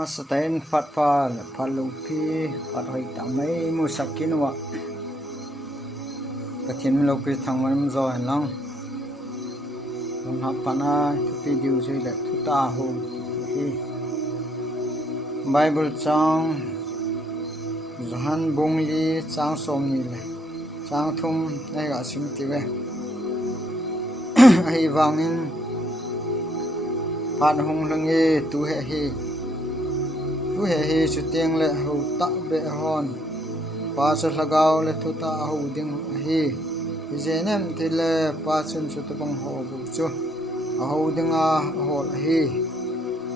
Masatain fatpal palupi pathoi tamai musakin wa pathin lopi thangwan zo lang long hapana thupi diu jui le thuta ho hi Bible chang Johan bungli chang som ni le chang thum nei ga sim ti ve ai wangin pan hong lange tu he hi tu he hi chu teng le ho ta be hon pa chu lagaw le thu ta ho ding hi jenem thile pa chun chu tu bang ho bu chu a ho ding a hol hi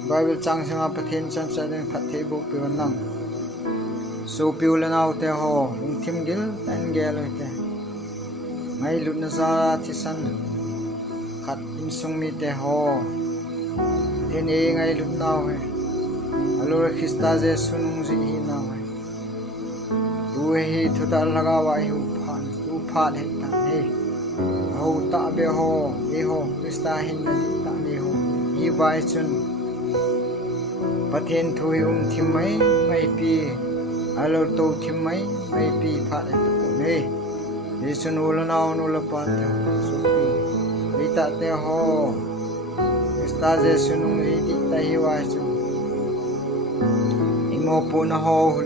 Bible chang sanga pathin chan cha den phat thei bu pi wan lang so piu le naw te ho ung thim gil tan ge le te ngai lut na za thi san khat in sung mi te ho then e ngai lut naw he alur Krista Jesu nung ji hi naw he tu hi thu ta laga wa hi u phan he ta he ho ta be ho e ho Krista hin na di ta ne ho hi bai chun pathen thui thim mai pi alur to thim mai pi phat ta ko ne Jesu nu la naw nu la pa ta so pi ri ta te ho Krista Jesu nung ji di ta hi wa chu mo po na ho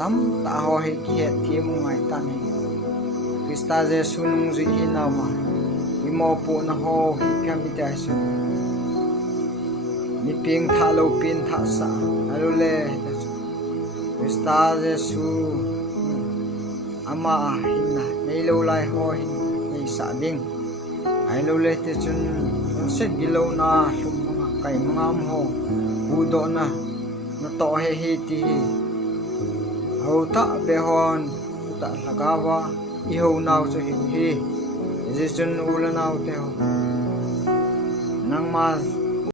tam ta ho he ki he thi mu ngai ta ni Krista Jesu nung ji hi na ma i mo po na ho hi pham mi ta su mi ping tha lo pin tha sa alu le Krista Jesu ama hinna nei lo lai ho hin nei sa ding ai lo le te chun set gi lo na hlum ma kai mangam ho u do na to he hi ti ho ta be hon ta lagawa I ho naw chu hi Jesu ula naw te ho nang ma